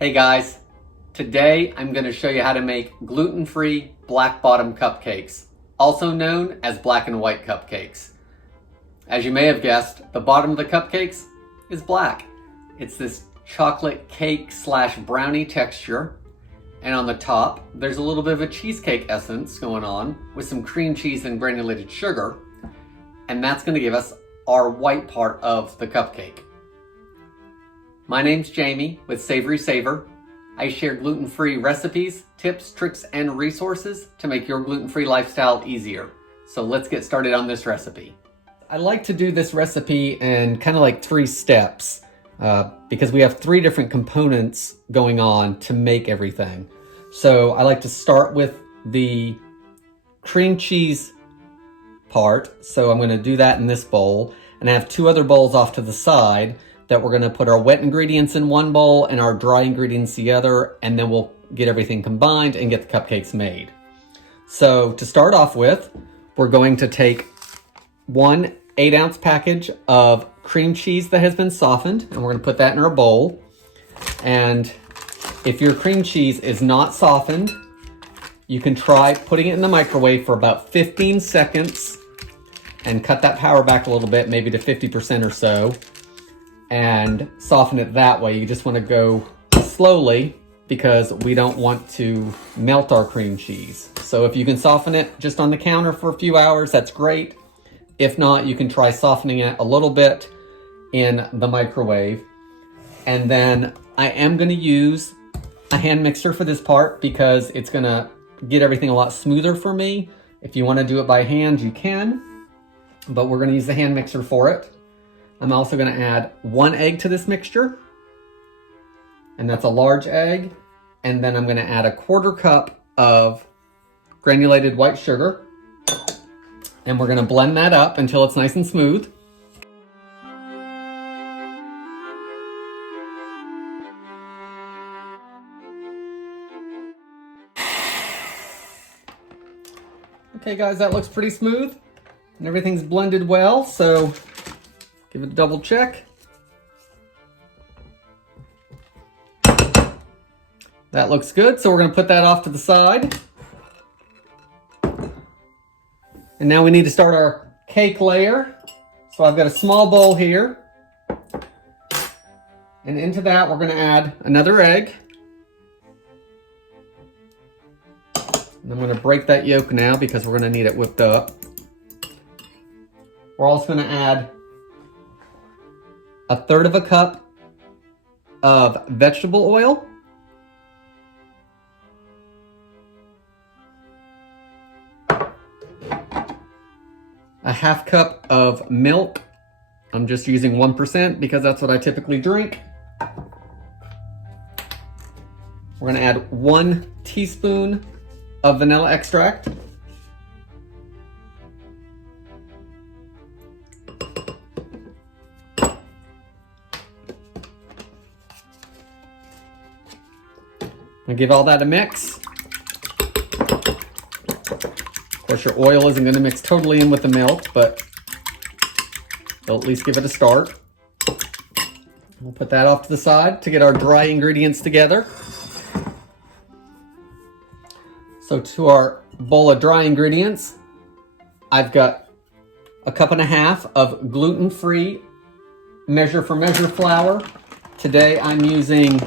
Hey guys, today I'm going to show you how to make gluten-free black bottom cupcakes, also known as black and white cupcakes. As you may have guessed, the bottom of the cupcakes is black. It's this chocolate cake slash brownie texture, and on the top there's a little bit of a cheesecake essence going on with some cream cheese and granulated sugar, and that's going to give us our white part of the cupcake. My name's Jamie with SavorySaver. I share gluten-free recipes, tips, tricks, and resources to make your gluten-free lifestyle easier. So let's get started on this recipe. I like to do this recipe in kind of like 3 steps because we have 3 different components going on to make everything. So I like to start with the cream cheese part. So I'm going to do that in this bowl, and I have 2 other bowls off to the side that we're going to put our wet ingredients in one bowl and our dry ingredients the other, and then we'll get everything combined and get the cupcakes made. So to start off with, we're going to take 1 8-ounce package of cream cheese that has been softened, and we're going to put that in our bowl. And if your cream cheese is not softened, you can try putting it in the microwave for about 15 seconds and cut that power back a little bit, maybe to 50% or so, and soften it that way. You just want to go slowly because we don't want to melt our cream cheese. So if you can soften it just on the counter for a few hours, that's great. If not, you can try softening it a little bit in the microwave. And then I am going to use a hand mixer for this part because it's going to get everything a lot smoother for me. If you want to do it by hand, you can, but we're going to use the hand mixer for it. I'm also going to add 1 egg to this mixture, and that's a large egg. And then I'm going to add a 1/4 cup of granulated white sugar, and we're going to blend that up until it's nice and smooth. Okay guys, that looks pretty smooth and everything's blended well, so give it a double check. That looks good, so we're going to put that off to the side. And now we need to start our cake layer. So I've got a small bowl here. And into that we're going to add another egg. And I'm going to break that yolk now because we're going to need it whipped up. We're also going to add 1/3 cup of vegetable oil, a 1/2 cup of milk. I'm just using 1% because that's what I typically drink. We're going to add 1 teaspoon of vanilla extract. And give all that a mix. Of course, your oil isn't going to mix totally in with the milk, but they'll at least give it a start. We'll put that off to the side to get our dry ingredients together. So to our bowl of dry ingredients, I've got 1.5 cups of gluten-free measure for measure flour. Today I'm using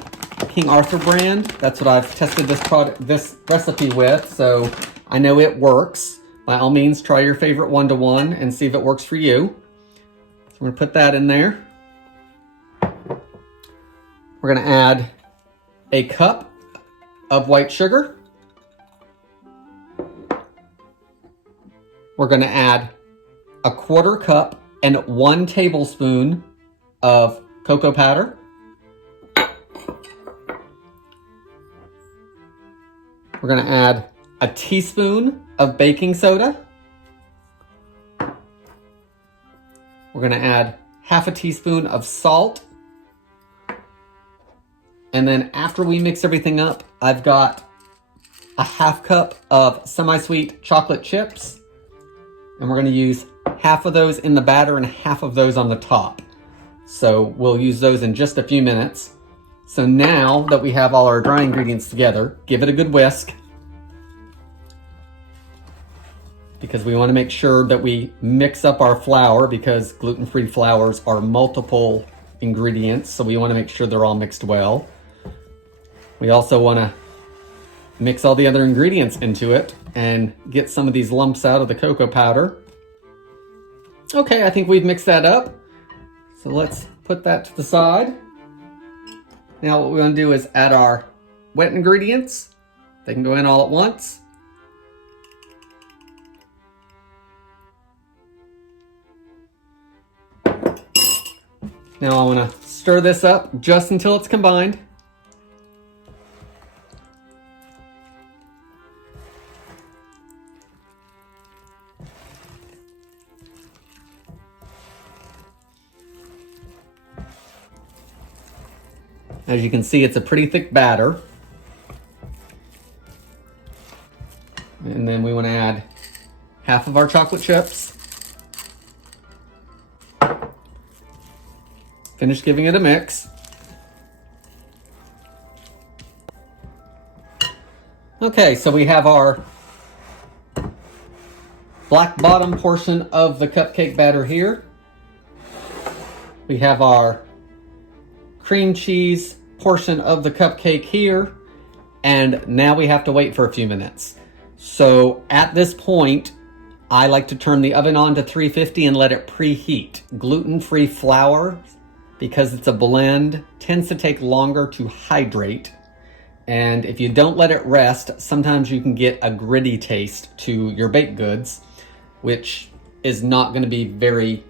King Arthur brand. That's what I've tested this recipe with, so I know it works. By all means, try your favorite 1-to-1 and see if it works for you. So we're going to put that in there. We're going to add a cup of white sugar. We're going to add a 1/4 cup and 1 tablespoon of cocoa powder. We're going to add a teaspoon of baking soda. We're going to add 1/2 teaspoon of salt. And then after we mix everything up, I've got a 1/2 cup of semi-sweet chocolate chips. And we're going to use 1/2 of those in the batter and 1/2 of those on the top. So we'll use those in just a few minutes. So now that we have all our dry ingredients together, give it a good whisk, because we want to make sure that we mix up our flour, because gluten-free flours are multiple ingredients, so we want to make sure they're all mixed well. We also want to mix all the other ingredients into it and get some of these lumps out of the cocoa powder. Okay, I think we've mixed that up. So let's put that to the side. Now what we're going to do is add our wet ingredients. They can go in all at once. Now I want to stir this up just until it's combined. As you can see, it's a pretty thick batter. And then we want to add half of our chocolate chips. Finish giving it a mix. Okay, so we have our black bottom portion of the cupcake batter here. We have our cream cheese portion of the cupcake here, and now we have to wait for a few minutes. So at this point, I like to turn the oven on to 350 and let it preheat. Gluten-free flour, because it's a blend, tends to take longer to hydrate, and if you don't let it rest, sometimes you can get a gritty taste to your baked goods, which is not going to be very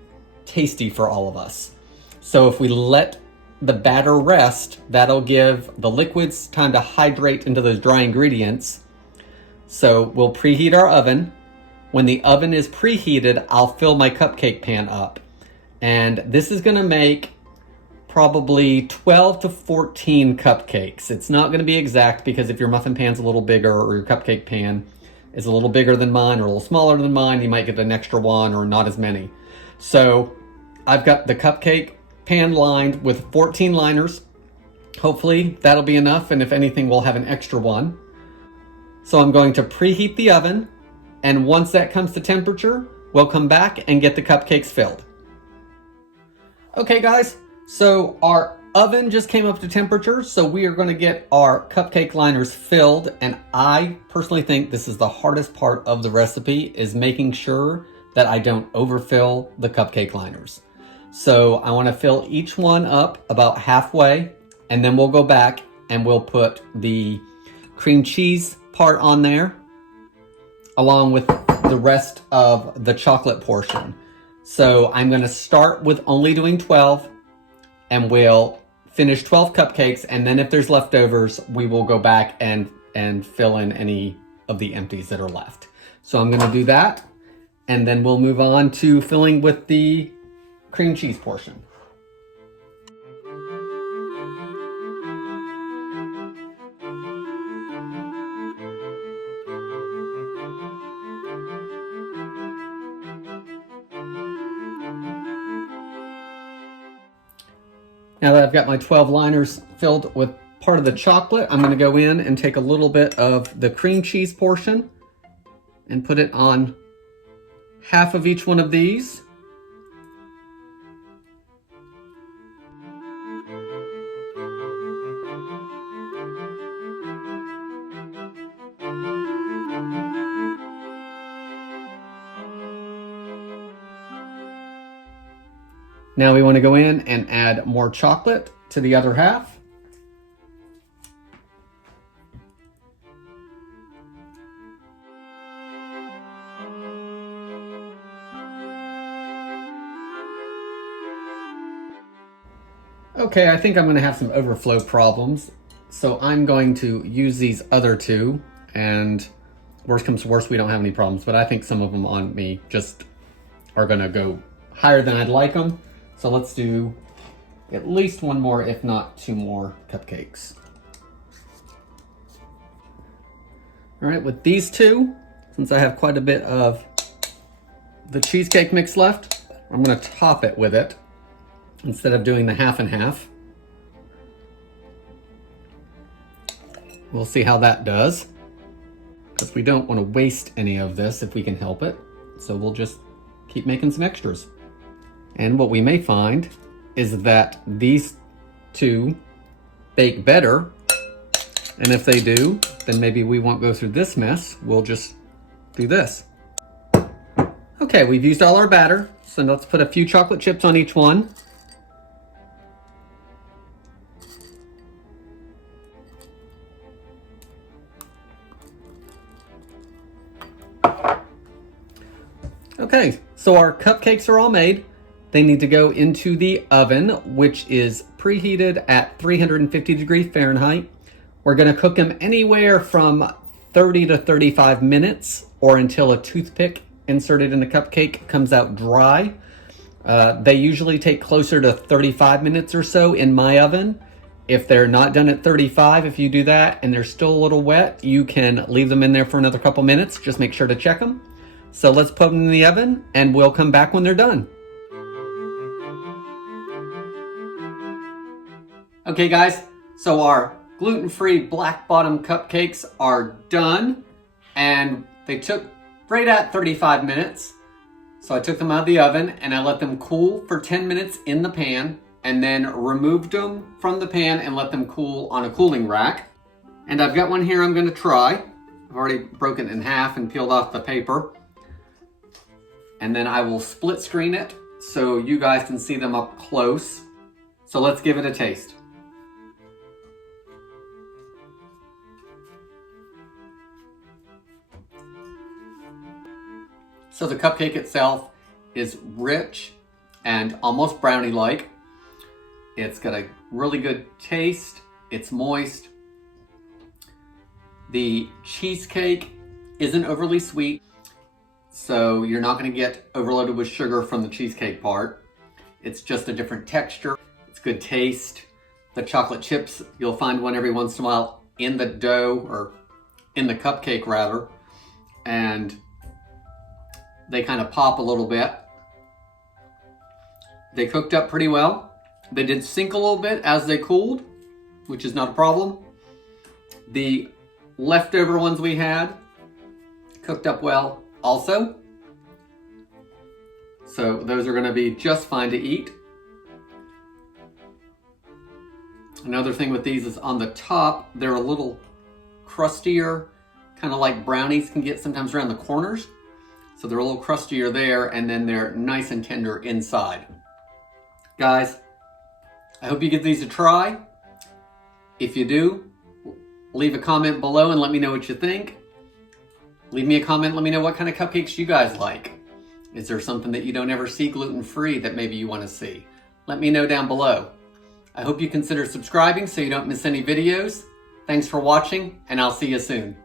tasty for all of us. So if we let the batter rest, that'll give the liquids time to hydrate into those dry ingredients. So we'll preheat our oven. When the oven is preheated, I'll fill my cupcake pan up. And this is gonna make probably 12 to 14 cupcakes. It's not gonna be exact, because if your muffin pan's a little bigger or your cupcake pan is a little bigger than mine or a little smaller than mine, you might get an extra one or not as many. So I've got the cupcake pan lined with 14 liners. Hopefully that'll be enough, and if anything, we'll have an extra one. So I'm going to preheat the oven, and once that comes to temperature, we'll come back and get the cupcakes filled. Okay guys, so our oven just came up to temperature, so we are going to get our cupcake liners filled, and I personally think this is the hardest part of the recipe, is making sure that I don't overfill the cupcake liners. So I want to fill each one up about halfway, and then we'll go back and we'll put the cream cheese part on there, along with the rest of the chocolate portion. So I'm going to start with only doing 12, and we'll finish 12 cupcakes, and then if there's leftovers, we will go back and fill in any of the empties that are left. So I'm going to do that, and then we'll move on to filling with the cream cheese portion. Now that I've got my 12 liners filled with part of the chocolate, I'm going to go in and take a little bit of the cream cheese portion and put it on half of each one of these. Now we want to go in and add more chocolate to the other half. Okay, I think I'm going to have some overflow problems, so I'm going to use these other two, and worst comes to worst, we don't have any problems, but I think some of them on me just are going to go higher than I'd like them. So let's do at least one more, if not two more cupcakes. All right, with these two, since I have quite a bit of the cheesecake mix left, I'm going to top it with it instead of doing the half and half. We'll see how that does, because we don't want to waste any of this if we can help it. So we'll just keep making some extras. And what we may find is that these two bake better. And if they do, then maybe we won't go through this mess. We'll just do this. Okay, we've used all our batter. So let's put a few chocolate chips on each one. Okay, so our cupcakes are all made. They need to go into the oven, which is preheated at 350 degrees Fahrenheit. We're gonna cook them anywhere from 30 to 35 minutes or until a toothpick inserted in the cupcake comes out dry. They usually take closer to 35 minutes or so in my oven. If they're not done at 35, if you do that and they're still a little wet, you can leave them in there for another couple minutes. Just make sure to check them. So let's put them in the oven and we'll come back when they're done. Okay guys, so our gluten-free black bottom cupcakes are done and they took right at 35 minutes. So I took them out of the oven and I let them cool for 10 minutes in the pan and then removed them from the pan and let them cool on a cooling rack. And I've got one here I'm gonna try. I've already broken it in half and peeled off the paper. And then I will split screen it so you guys can see them up close. So let's give it a taste. So the cupcake itself is rich and almost brownie-like. It's got a really good taste. It's moist. The cheesecake isn't overly sweet, so you're not going to get overloaded with sugar from the cheesecake part. It's just a different texture. It's good taste. The chocolate chips, you'll find one every once in a while in the dough, or in the cupcake rather, and they kind of pop a little bit. They cooked up pretty well. They did sink a little bit as they cooled, which is not a problem. The leftover ones we had cooked up well also. So those are going to be just fine to eat. Another thing with these is on the top, they're a little crustier, kind of like brownies can get sometimes around the corners. So they're a little crustier there, and then they're nice and tender inside. Guys, I hope you give these a try. If you do, leave a comment below and let me know what you think. Leave me a comment, let me know what kind of cupcakes you guys like. Is there something that you don't ever see gluten-free that maybe you want to see? Let me know down below. I hope you consider subscribing so you don't miss any videos. Thanks for watching, and I'll see you soon.